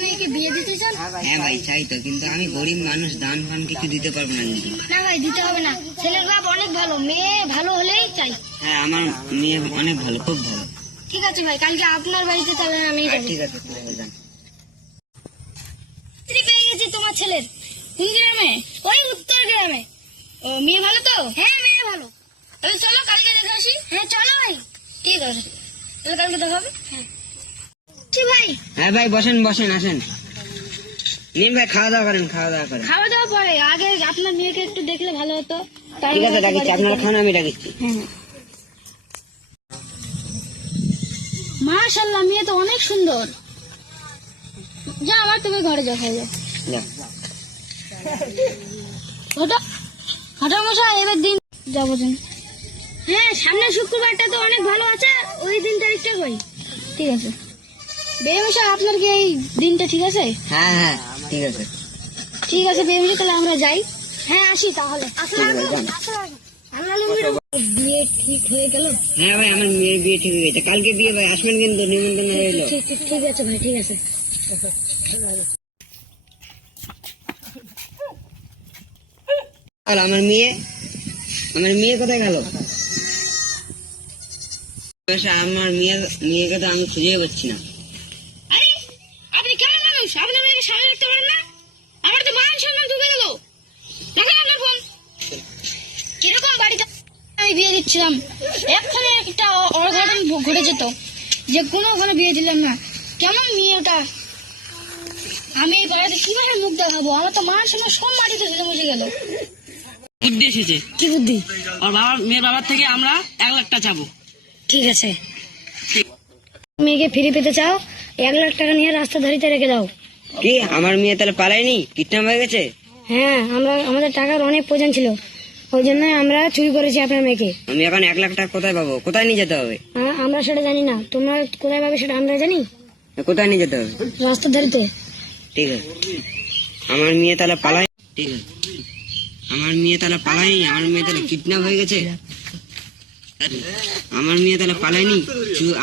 মেয়েকে বিয়ে দিতে চান? হ্যাঁ ভাই চাই তো, কিন্তু আমি গরিব মানুষ, দান ফান কিছু দিতে পারবো না কিন্তু। না ভাই দিতে হবে না, ছেলের বাপ অনেক ভালো, মেয়ে ভালো হলেই চাই। হ্যাঁ আমার মেয়ে অনেক ভালো, খুব ভালো। ঠিক আছে ভাই, কালকে আপনার বাড়িতে তাহলে আমি যাবো। ঠিক আছে যান। পেয়ে গেছি তোমার ছেলের। কোন গ্রামে? ওই উত্তর গ্রামে। ও মেয়ে ভালো তো? হ্যাঁ মেয়ে ভালো। তাহলে চলো কালকে দেখে আসি। হ্যাঁ চলো ভাই। ঠিক আছে, তাহলে কালকে দেখা হবে। হ্যাঁ ভাই। হ্যাঁ ভাই বসেন বসেন, আসেন। নিন ভাই, খাওয়া দাওয়া করেন, খাওয়া দাওয়া করেন। খাওয়া দাওয়া পরে আগে আপনার মেয়েকে একটু দেখলে ভালো হতো। ঠিক আছে ডাকিচ্ছি, আপনারা খান, আমি ডাকিচ্ছি। মাশাআল্লাহ, মেয়ে তো অনেক সুন্দর। যা আমার তুমি ঘরে যাও, খাই যাও। হঠাৎ মশাই এবার দিন যাবো। হ্যাঁ সামনে শুক্রবারটা তো অনেক ভালো আছে, ওই দিন তারিখটা কই? ঠিক আছে বেমশাই, আপনার কি এই দিনটা ঠিক আছে? হ্যাঁ হ্যাঁ ঠিক আছে। ঠিক আছে বেমশাই, তাহলে আমরা যাই। হ্যাঁ আসি তাহলে। বিয়ে ঠিক হয়ে গেল? হ্যাঁ ভাই আমার মেয়ের বিয়ে ঠিক হয়ে গেছে, কালকে বিয়ে ভাই, আসবেন কিন্তু, নিমন্ত্রণ রইলো। ঠিক আছে ভাই, ঠিক আছে। আর আমার মেয়ে কোথায় গেল? আমার মেয়েকে তো আমি খুঁজে পাচ্ছি না। আরে আপনি কেমন মানুষ, আপনি মেয়েকে সামনে রাখতে পারেন না? আমার তো মান সম্মান ডুবে গেল। দেখেন আপনার ফোন কিরকম, বাড়িতে আমি বিয়ে দিচ্ছিলাম, এক্ষণে একটা অঘটন ঘটে যেত যে কোনো ওখানে বিয়ে দিলাম না। কেমন মেয়েটা, আমি এই বাড়িতে কিভাবে মুখ দেখাবো? আমার তো মান সম্মান সব মাটিতে ধুলে মুছে গেল। বুদ্ধি এসেছে। কি বুদ্ধি? মেয়ের বাবার থেকে আমরা 1 লাখ টাকা চাবো। ঠিক আছে, মেয়েকে ফিরে পেতে চাও, 1 লাখ টাকা নিয়ে রাস্তা ধারিতে রেখে দাও। কি আমার মেয়ে তাহলে পালায়নি, কিডন্যাপ হয়ে গেছে? হ্যাঁ আমাদের টাকার অনেক প্রয়োজন ছিল, ওই জন্য আমরা চুরি করেছি আপনার মেয়েকে। আমি এখন 1 লাখ টাকা কোথায় পাবো, কোথায় নিয়ে যেতে হবে? আমরা সেটা জানি না, তোমরা কোথায় পাবে সেটা আমরা জানি। কোথায় নিয়ে যেতে হবে? রাস্তা ধারিতে। ঠিক আছে, আমার মেয়ে তাহলে পালাই। ঠিক আছে, আমার মেয়ে তাহলে পালায়নি, আমার মেয়ে তাহলে কিডন্যাপ হয়ে গেছে। আমার মেয়ে তাহলে পালায়নি,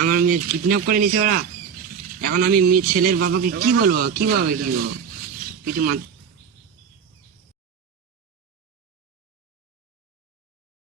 আমার মেয়ে কিডন্যাপ করে নিছে ওরা। এখন আমি ছেলের বাবাকে কি বলবো, কিভাবে কি বলবো, কিছু